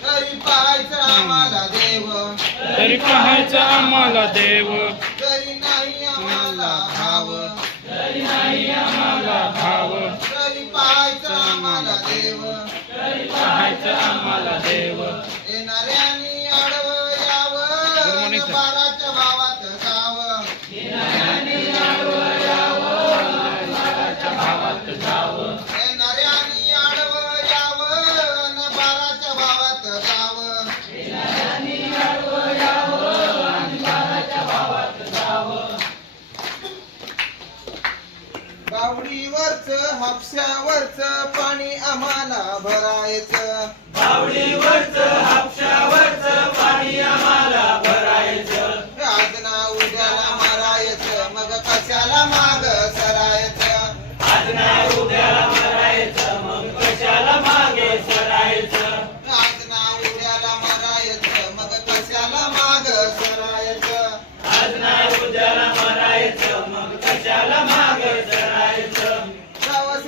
तरी पाहायचं आम्हाला देव. तरी पाहायचं आम्हाला देव तरी नाही आम्हाला भाव आम्हाला तरी पाहायचं आम्हाला देव पाहायचं आम्हाला देव. भावात जावं. बाराच्या भावात बावडीवरच हापशावरच पाणी आम्हाला भरायचं. बावडी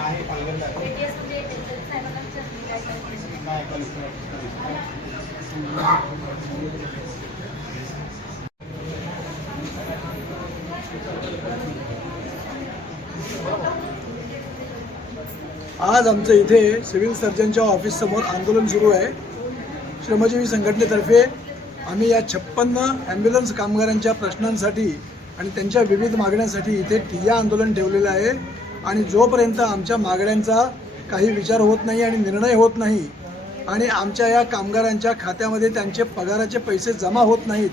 आदिवाशान आज आमचं इथे सिव्हिल सर्जनच्या ऑफिससमोर आंदोलन सुरू आहे. श्रमजीवी संघटनेतर्फे आम्ही या छप्पन्न ॲम्ब्युलन्स कामगारांच्या प्रश्नांसाठी आणि त्यांच्या विविध मागण्यांसाठी इथे ठिय्या आंदोलन ठेवलेलं आहे. आणि जोपर्यंत आमच्या मागण्यांचा काही विचार होत नाही आणि निर्णय होत नाही आणि आमच्या या कामगारांच्या खात्यामध्ये त्यांचे पगाराचे पैसे जमा होत नाहीत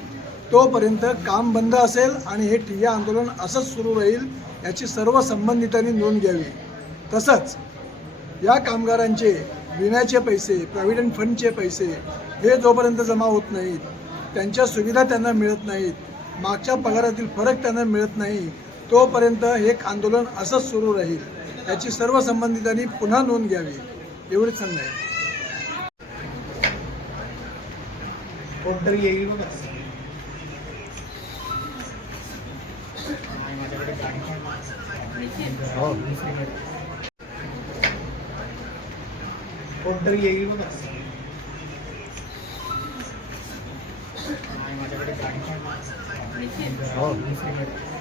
तोपर्यंत काम बंद असेल आणि हे ठिय्या आंदोलन असंच सुरू राहील याची सर्व संबंधितांनी नोंद घ्यावी. तसंच या कामगारांचे विम्याचे पैसे प्रॉव्हिडंट फंडचे पैसे हे जोपर्यंत जमा होत नाहीत त्यांच्या सुविधा त्यांना मिळत नाहीत मागच्या पगारातील फरक त्यांना मिळत नाही तोपर्यंत हे आंदोलन असंच सुरू राहील. याची सर्व संबंधितांनी पुन्हा नोंद घ्यावी. एवढीच सांगणं आहे. कोणतरी येईल बघा. हो. कोणतरी येईल बघा. माझ्याकडे